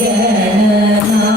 ജനനാ